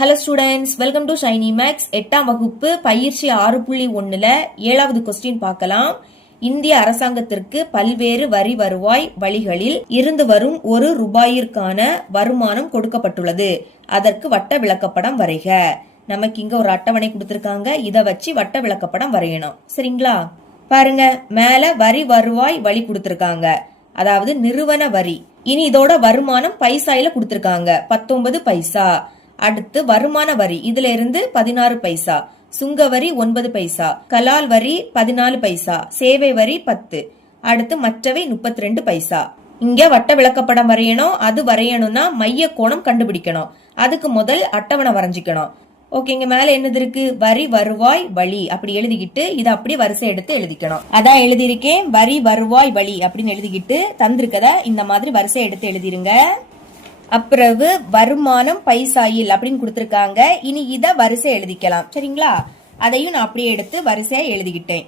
Hello students welcome to Shiny Max எட்டாம் வகுப்பு பயிற்சி ஆறு புள்ளி ஒன்னுல ஏழாவது கொஸ்டின் பார்க்கலாம். இந்திய அரசாங்கத்திற்கு பல்வேறு வரி வருவாய் வழிகளில் இருந்து வரும் ஒரு ரூபாயிற்கான வருமானம் கொடுக்கப்பட்டுள்ளது. அதற்கு வட்ட விளக்கப்படம் வரைக. நமக்கு இங்க ஒரு அட்டவணை கொடுத்திருக்காங்க. இதை வச்சு வட்ட விளக்கப்படம் வரையணும். சரிங்களா? பாருங்க மேல வரி வருவாய் வழி கொடுத்திருக்காங்க. அதாவது நிறுவன வரி. இனி இதோட வருமானம் பைசாயில கொடுத்திருக்காங்க. பத்தொன்பது பைசா. அடுத்து வருமான வரி. இதுல இருந்து பதினாறு பைசா. சுங்க வரி ஒன்பது பைசா. கலால் வரி பதினாலு பைசா. சேவை வரி பத்து. அடுத்து மற்றவை முப்பத்தி ரெண்டு பைசா. இங்க வட்ட விளக்கப்படம் வரையணும். அது வரையணும்னா மைய கோணம் கண்டுபிடிக்கணும். அதுக்கு முதல் அட்டவணை வரைஞ்சிக்கணும். ஓகே இங்க மேல என்னது இருக்கு? வரி வருவாய் வழி. அப்படி எழுதிக்கிட்டு இதை அப்படி வரிசை எடுத்து எழுதிக்கணும். அதான் எழுதியிருக்கேன். வரி வருவாய் வழி அப்படின்னு எழுதிக்கிட்டு தந்திருக்கத இந்த மாதிரி வரிசை எடுத்து எழுதிருங்க. அப்பிறகு வருமானம் பைசாயில் அப்படின்னு கொடுத்துருக்காங்க. இனி இதை வரிசை எழுதிக்கலாம். சரிங்களா? அதையும் நான் அப்படியே எடுத்து வரிசையா எழுதிக்கிட்டேன்.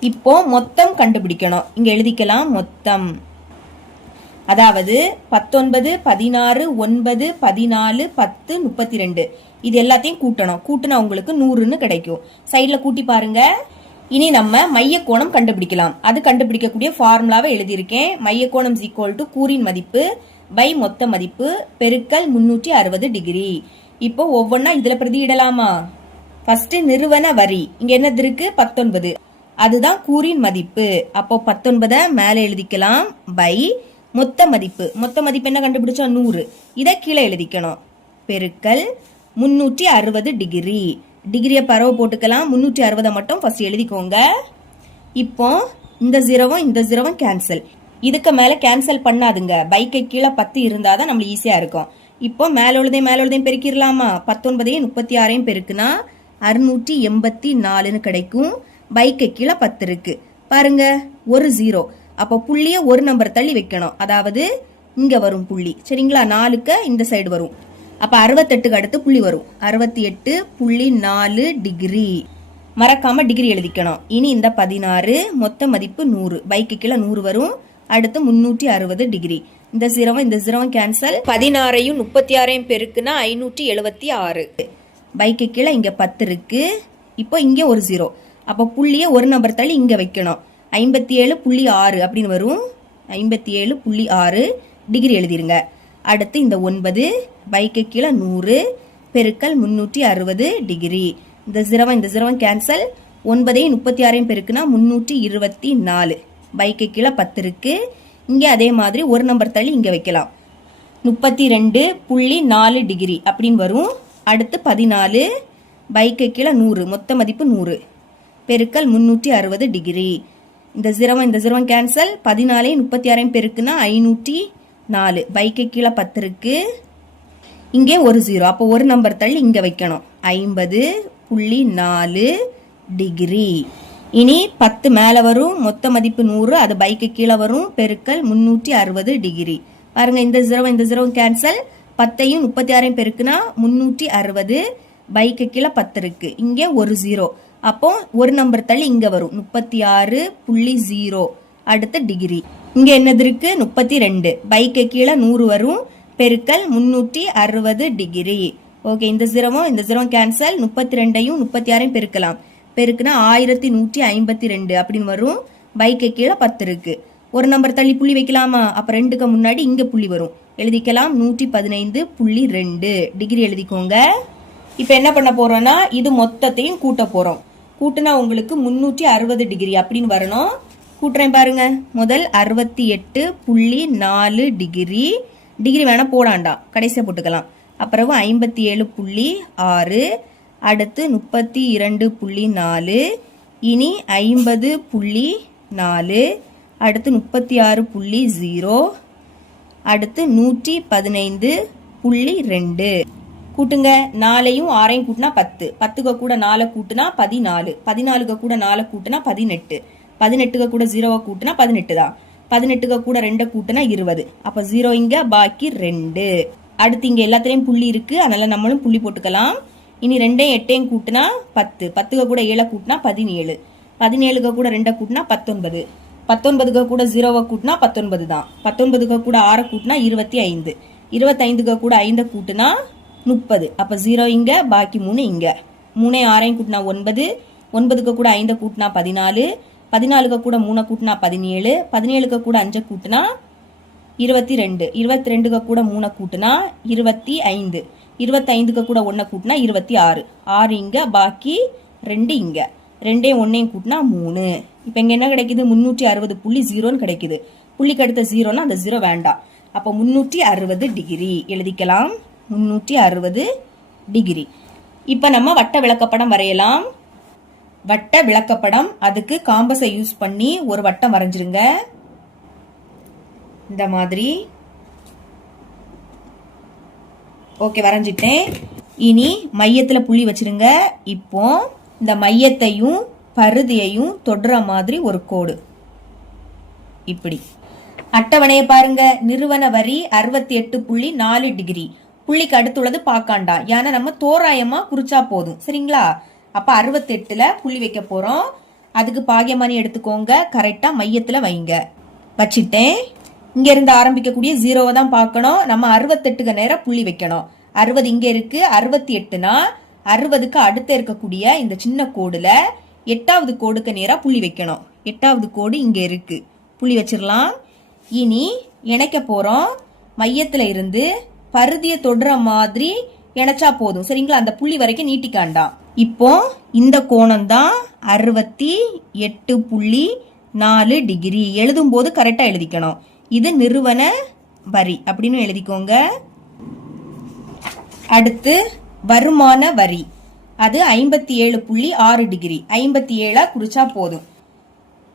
இப்போ மொத்தம் கண்டுபிடிக்கணும். இங்க எழுதிக்கலாம் மொத்தம். அதாவது பத்தொன்பது பதினாறு ஒன்பது பதினாலு பத்து முப்பத்தி ரெண்டு இது எல்லாத்தையும் கூட்டணும். கூட்டினா உங்களுக்கு நூறுன்னு கிடைக்கும். சைடில் கூட்டி பாருங்க. இனி நம்ம மைய கோணம் கண்டுபிடிக்கலாம். அது கண்டுபிடிக்கக்கூடிய ஃபார்முலாவை எழுதியிருக்கேன். மைய கோணம் ஈக்குவல் டு கூறின் மதிப்பு பை மொத்த மதிப்பு பெருக்கல் முன்னூற்றி அறுபது டிகிரி. இப்போ ஒவ்வொன்றா இதுல பிரதியிடலாமா? ஃபர்ஸ்ட் நிறுவன வரி. இங்க என்னது இருக்கு? பத்தொன்பது. அதுதான் கூறின் மதிப்பு. அப்போ பத்தொன்பதை மேலே எழுதிக்கலாம். பை மொத்த மதிப்பு. மொத்த மதிப்பு என்ன கண்டுபிடிச்சோம் நூறு. இதை கீழே எழுதிக்கணும். பெருக்கல் முன்னூற்றி அறுபது டிகிரி. டிகிரியை பரவ போட்டுக்கலாம். முன்னூற்றி அறுபதை மட்டும் ஃபர்ஸ்ட் எழுதிக்கோங்க. இப்போ இந்த ஜீரோவும் இந்த ஜீரோவும் கேன்சல் இதுக்கு மேலே கேன்சல் பண்ணாதுங்க. பைக்கை கீழே பத்து இருந்தால் தான் நம்மளுக்கு ஈஸியாக இருக்கும். இப்போ மேலே உள்ளதையும் மேலே உள்ளதையும் பெருக்கிடலாமா? பத்தொன்பதையும் முப்பத்தி ஆறையும் பெருக்குனா அறுநூற்றி எண்பத்தி நாலுன்னு கிடைக்கும். பைக்கை கீழே பத்து இருக்குது பாருங்க ஒரு ஜீரோ அப்போ புள்ளியை ஒரு நம்பர் தள்ளி வைக்கணும். அதாவது இங்கே வரும் புள்ளி. சரிங்களா? நாலுக்கு இந்த சைடு வரும். அப்போ அறுபத்தெட்டுக்கு அடுத்து புள்ளி வரும். அறுபத்தி எட்டு புள்ளி நாலு டிகிரி மறக்காமல் டிகிரி எழுதிக்கணும். இனி இந்த பதினாறு மொத்த மதிப்பு நூறு. பைக்கு கீழே நூறு வரும். அடுத்து முன்னூற்றி அறுபது டிகிரி இந்த சிரவம் இந்த சிரவம் கேன்சல் பதினாறையும் முப்பத்தி ஆறையும் பெருக்குன்னா ஐநூற்றி எழுபத்தி ஆறு. பைக்கு கீழே இங்கே பத்து இருக்கு. இப்போ இங்கே ஒரு ஜீரோ அப்போ புள்ளியை ஒரு நம்பர் தள்ளி இங்கே வைக்கணும். ஐம்பத்தி ஏழு புள்ளி ஆறு அப்படின்னு வரும். ஐம்பத்தி ஏழு புள்ளி ஆறு டிகிரி எழுதிருங்க. அடுத்து இந்த ஒன்பது பைக்கு கீழே நூறு பெருக்கல் முன்னூற்றி அறுபது டிகிரி இந்த ஜீரோவன் இந்த ஜீரோவன் கேன்சல் ஒன்பதையும் முப்பத்தி ஆறையும் பெருக்குனா முன்னூற்றி இருபத்தி நாலு. பைக்கு கீழே பத்து இருக்கு. இங்கே அதே மாதிரி ஒரு நம்பர் தள்ளி இங்கே வைக்கலாம். முப்பத்தி ரெண்டு புள்ளி நாலு டிகிரி அப்படின்னு வரும். அடுத்து பதினாலு பைக்கு கீழே நூறு மொத்த மதிப்பு நூறு. பெருக்கல் முன்னூற்றி அறுபது டிகிரி. இந்த ஜீரோவன் இந்த ஜீரோவன் கேன்சல் பதினாலையும் முப்பத்தி ஆறையும் பெருக்குன்னா ஐநூற்றி நாலு. பைக்கு கீழே பத்து இருக்கு. இங்கே ஒரு ஜீரோ அப்போ ஒரு நம்பர் தள்ளி இங்கே வைக்கணும். ஐம்பது புள்ளி நாலு டிகிரி. இனி பத்து மேலே வரும் மொத்த மதிப்பு நூறு அது பைக்கு கீழே வரும் பெருக்கல் முன்னூற்றி அறுபது டிகிரி. பாருங்க இந்த ஜீரோ இந்த ஜீரோ கேன்சல் பத்தையும் முப்பத்தி ஆறையும் பெருக்குனா முன்னூற்றி அறுபது பைக்கு கீழே பத்து இருக்குது இங்கே ஒரு ஜீரோ அப்போ ஒரு நம்பர் தள்ளி இங்கே வரும். முப்பத்தி ஆறு புள்ளி ஜீரோ அடுத்த டிகிரி இங்கே என்னது இருக்கு? முப்பத்தி ரெண்டு பைக்கு கீழே நூறு வரும் பெருக்கல் முன்னூற்றி அறுபது டிகிரி. ஓகே இந்த ஜீரோவும் இந்த ஜீரோ கேன்சல் முப்பத்தி ரெண்டையும் முப்பத்தி ஆறையும் பெருக்கலாம். பெருக்குனா ஆயிரத்தி நூற்றி ஐம்பத்தி ரெண்டு அப்படின்னு வரும். பைக்கை கீழே பத்து இருக்கு. ஒரு நம்பர் தள்ளி புள்ளி வைக்கலாமா? அப்ப ரெண்டுக்கு முன்னாடி இங்க புள்ளி வரும். எழுதிக்கலாம். நூற்றி பதினைந்து புள்ளி ரெண்டு. டிகிரி எழுதிக்கோங்க. இப்போ என்ன பண்ண போறோம்னா இது மொத்தத்தையும் கூட்ட போறோம். கூட்டினா உங்களுக்கு முன்னூற்றி அறுபது டிகிரி அப்படின்னு வரணும். கூட்டுறேன் பாருங்க. முதல் அறுபத்தி எட்டு புள்ளி நாலு டிகிரி டிகிரி வேணால் போடாண்டாம் கடைசியாக போட்டுக்கலாம். அப்புறம் ஐம்பத்தி ஏழு புள்ளி ஆறு. அடுத்து முப்பத்தி இரண்டு புள்ளி நாலு இனி ஐம்பது புள்ளி நாலு அடுத்து முப்பத்தி ஆறு புள்ளி ஜீரோ அடுத்து நூற்றி பதினைந்து புள்ளி ரெண்டு. கூட்டுங்க நாலையும் ஆறையும் கூட்டினா பத்து. பத்துக்கு கூட நாலை கூட்டினா பதினாலு. பதினாலுக்கு கூட நாலை கூட்டினா பதினெட்டு. பதினெட்டுக்கு கூட ஜீரோவை கூட்டினா பதினெட்டு தான். பதினெட்டுக்கு கூட ரெண்டை கூட்டினா இருபது. அப்போ ஜீரோ இங்கே பாக்கி ரெண்டு. அடுத்து இங்கே எல்லாத்துலேயும் புள்ளி இருக்குது அதனால் நம்மளும் புள்ளி போட்டுக்கலாம். இனி ரெண்டையும் எட்டையும் கூட்டினா பத்து. பத்துக்கு கூட ஏழை கூட்டினா பதினேழு. பதினேழுக்கு கூட ரெண்டை கூட்டினா பத்தொன்பது. பத்தொன்பதுக்கு கூட ஜீரோவை கூட்டினா பத்தொன்பது தான். பத்தொன்பதுக்கு கூட ஆறை கூட்டினா இருபத்தி ஐந்து இருபத்தைந்துக்கு கூட ஐந்தை கூட்டினா முப்பது. அப்போ ஜீரோ இங்கே பாக்கி மூணு இங்கே. மூணே ஆறையும் கூட்டினா ஒன்பது. ஒன்பதுக்கு கூட ஐந்தை கூட்டினா பதினாலு. பதினாலுக்கு கூட மூணை கூட்டினா பதினேழு. பதினேழுக்கு கூட அஞ்சை கூட்டினா இருபத்தி ரெண்டு. இருபத்தி ரெண்டுக்கு கூட மூணை கூட்டினா இருபத்தி ஐந்து. இருபத்தைந்துக்கு கூட ஒன்றை கூட்டினா இருபத்தி ஆறு. ஆறு இங்கே பாக்கி ரெண்டு இங்கே. ரெண்டையும் ஒன்றையும் கூட்டினா மூணு. இப்போ இங்கே என்ன கிடைக்குது? முந்நூற்றி அறுபது புள்ளி ஜீரோன்னு கிடைக்குது. புள்ளிக்கு அடுத்த ஜீரோனா அந்த ஜீரோ வேண்டாம். அப்போ முந்நூற்றி அறுபது டிகிரி. எழுதிக்கலாம். முந்நூற்றி அறுபது டிகிரி. இப்போ நம்ம வட்ட விளக்கப்படம் வரையலாம். வட்ட விளக்கப்படம். அதுக்கு காம்பஸை யூஸ் பண்ணி ஒரு வட்டம் வரைஞ்சிருங்க. இந்த மாதிரி. ஓகே வரைஞ்சிட்டேன். இனி மையத்தில் புள்ளி வச்சிருங்க. இப்போ இந்த மையத்தையும் பருதியையும் தொடுற மாதிரி ஒரு கோடு. இப்படி. அட்டவணையை பாருங்க. நிறுவன வரி அறுபத்தி எட்டு புள்ளி நாலு டிகிரி. புள்ளிக்கு அடுத்துள்ளது பாக்காண்டா. ஏன்னா நம்ம தோராயமா குறிச்சா போதும். சரிங்களா? அப்ப அறுபத்தி எட்டுல புள்ளி வைக்க போறோம். அதுக்கு பாகியமானி எடுத்துக்கோங்க. கரெக்டா மையத்துல வைங்க. வச்சிட்டேன். இங்க இருந்து ஆரம்பிக்கக்கூடிய ஜீரோவை தான் பார்க்கணும். நம்ம அறுபத்தெட்டுக்கு நேரம் புள்ளி வைக்கணும். அறுபது இங்க இருக்கு அறுபத்தி எட்டுனா அறுபதுக்கு அடுத்து இருக்கக்கூடிய இந்த சின்ன கோடுல எட்டாவது கோடுக்கு நேராக புள்ளி வைக்கணும். எட்டாவது கோடு இங்கே இருக்கு. புள்ளி வச்சிடலாம். இனி இணைக்க போகிறோம் மையத்தில் இருந்து பருதியை தொடுற மாதிரி இணைச்சா போதும். சரிங்களா? அந்த புள்ளி வரைக்கும் நீட்டிக்காண்டாம் இப்போ இந்த கோணம் தான் அறுபத்தி எட்டு புள்ளி நாலு டிகிரி. எழுதும் போது கரெக்டாக எழுதிக்கணும். இது நிறுவன வரி அப்படின்னு எழுதிக்கோங்க. அடுத்து வருமான வரி. அது ஐம்பத்தி ஏழு புள்ளி ஆறு டிகிரி. ஐம்பத்தி ஏழா குறிச்சா போதும்.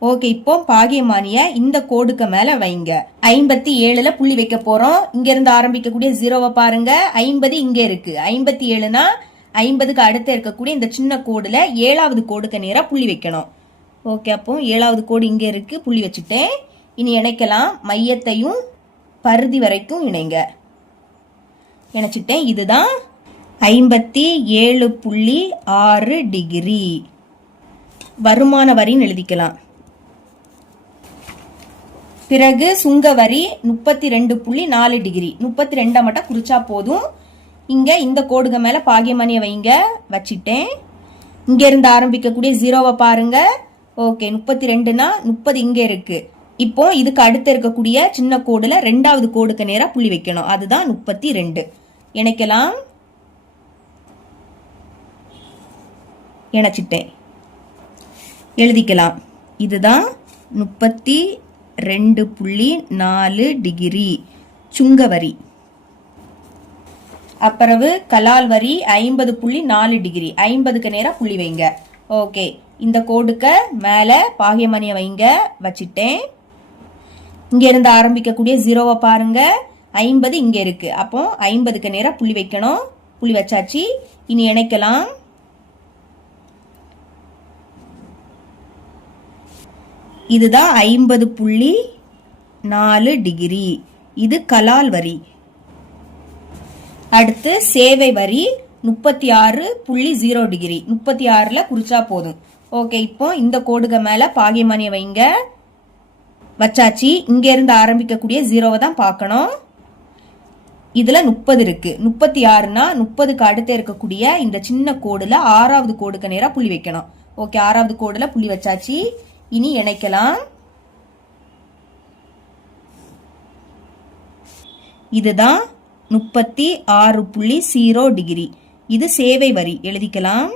ஓகே இப்போ பாகியமானிய இந்த கோடுக்கு மேல வைங்க. ஐம்பத்தி ஏழுல புள்ளி வைக்க போறோம். இங்க இருந்து ஆரம்பிக்கக்கூடிய ஜீரோவை பாருங்க. ஐம்பது இங்க இருக்கு. ஐம்பத்தி ஏழுனா ஐம்பதுக்கு அடுத்து இருக்கக்கூடிய இந்த சின்ன கோடுல ஏழாவது கோடுக்கு நேரா புள்ளி வைக்கணும். ஓகே அப்போ ஏழாவது கோடு இங்க இருக்கு. புள்ளி வச்சுட்டேன். இனி இணைக்கலாம். மையத்தையும் பருதி வரைக்கும் இணைங்க. இணைச்சிட்டேன். இதுதான் ஐம்பத்தி ஏழு புள்ளி ஆறு டிகிரி. வருமான வரின்னு எழுதிக்கலாம். பிறகு சுங்க வரி முப்பத்தி ரெண்டு புள்ளி நாலு டிகிரி. முப்பத்தி ரெண்டை மட்டும் குறிச்சா போதும். இங்க இந்த கோடுக மேல பாகியமணியை வைங்க. வச்சிட்டேன். இங்க இருந்து ஆரம்பிக்கக்கூடிய ஜீரோவை பாருங்க. ஓகே முப்பத்தி ரெண்டுனா முப்பது இங்க இருக்கு. இப்போ இதுக்கு அடுத்து இருக்கக்கூடிய சின்ன கோடுல ரெண்டாவது கோடுக்கு நேராக புள்ளி வைக்கணும். அதுதான் முப்பத்தி ரெண்டு. இணைக்கலாம். இணைச்சிட்டேன். எழுதிக்கலாம். இதுதான் முப்பத்தி ரெண்டு புள்ளி நாலு டிகிரி சுங்கவரி. அப்புறவு கலால் வரி ஐம்பது புள்ளி நாலு டிகிரி. ஐம்பதுக்கு நேரம் புள்ளி வைங்க. ஓகே. இந்த கோடுக்க மேலே பாகியமணியை வைங்க. வச்சிட்டேன். இங்க இருந்து ஆரம்பிக்கக்கூடிய ஜீரோவை பாருங்க. ஐம்பது இங்க இருக்கு. அப்போ ஐம்பதுக்கு நேரம் புள்ளி வைக்கணும். புள்ளி வச்சாச்சு. இனி இணைக்கலாம். இதுதான் ஐம்பது புள்ளி நாலு டிகிரி. இது கலால் வரி. அடுத்து சேவை வரி முப்பத்தி ஆறு புள்ளி ஜீரோ டிகிரி. முப்பத்தி ஆறில் குறிச்சா போதும். ஓகே இப்போ இந்த கோடுக மேலே பாகியமானியை வைங்க. வச்சாச்சு. இங்கேருந்து ஆரம்பிக்கக்கூடிய ஜீரோவை தான் பார்க்கணும். இதில் முப்பது இருக்குது முப்பத்தி ஆறுனா முப்பதுக்கு அடுத்து இருக்கக்கூடிய இந்த சின்ன கோடில் ஆறாவது கோடுக்கு நேராக புள்ளி வைக்கணும். ஓகே ஆறாவது கோடில் புள்ளி வச்சாச்சு. இனி இணைக்கலாம். இதுதான் முப்பத்தி ஆறு புள்ளி ஜீரோ டிகிரி இது சேவை வரி. எழுதிக்கலாம்.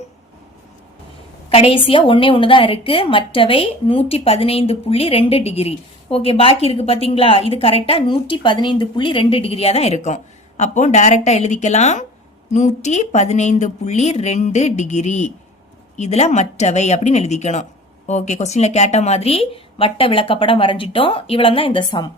கடைசியா ஒன்னே ஒன்று தான் இருக்கு. மற்றவை நூற்றி பதினைந்து புள்ளி ரெண்டு டிகிரி. ஓகே பாக்கி இருக்கு பாத்தீங்களா? இது கரெக்டா நூற்றி பதினைந்து புள்ளி ரெண்டு டிகிரியா தான் இருக்கும். அப்போ டைரக்டா எழுதிக்கலாம். நூற்றி பதினைந்து புள்ளி ரெண்டு டிகிரி. இதுல மற்றவை அப்படின்னு எழுதிக்கணும். ஓகே கொஸ்டின்ல கேட்ட மாதிரி வட்ட விளக்கப்படம் வரைஞ்சிட்டோம். இவ்வளவு தான் இந்த சம்